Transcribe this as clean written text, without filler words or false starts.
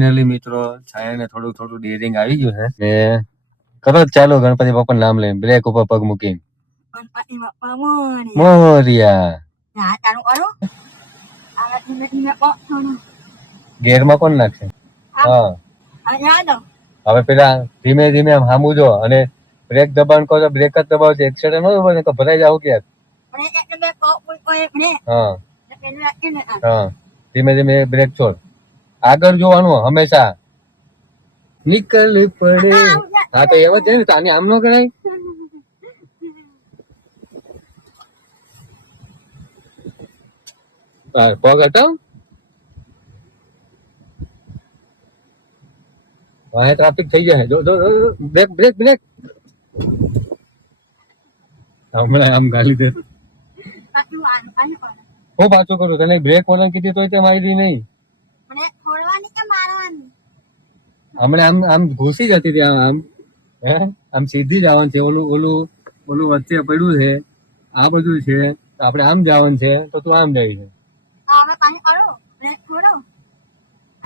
Finally મિત્રો છાયાને થોડું થોડું ડેરિંગ આવી ગયું છે ને કરો ચાલો ગણપતિ બાપાનું નામ લઈને બ્રેક ઉપર પગ મૂકીને ગણપતિ બાપા મોરયા. મોરિયા હા ચાલુ કરો. આ ધીમે ધીમે પગ થોડું. ગેરમાં કોણ નાખશે? હા હવે જવા દો. હવે પેલા ધીમે ધીમે આમ સામું જો અને બ્રેક દબાણ કરો તો બ્રેક જ દબાવશે એક્સિડન્ટ ન હોય તો ભરાઈ જાવ ક્યાં. બ્રેક એટલે બે પગ કોઈ બ્રેક. હા એટલે પેલું રાખીને હા ધીમે ધીમે બ્રેક છોડ આગળ જોવાનું હંમેશા નીકળ પડે. હા તો એવા જ ને આની આમ નો કરાય. પગ હટાવ. હા ટ્રાફિક થઈ જાય. જો જો બ્રેક બ્રેક બ્રેક. હમણાં આમ ગાલી દે. પાછું આનું કરો. હું પાછું કરું તને બ્રેક વાળા કીધી તો તે મારી નહીં. બ્રેક છોડવાની કે મારવાની? હમણાં આમ આમ ઘૂસી જતી હતી આમ હે આમ સીધી જવાનું છે. ઓલું ઓલું ઓલું વચ્ચે પડ્યું છે આ બધું છે આપણે આમ જવાનું છે તો તું આમ જાય છે. હવે પાણી કરો. બ્રેક છોડો.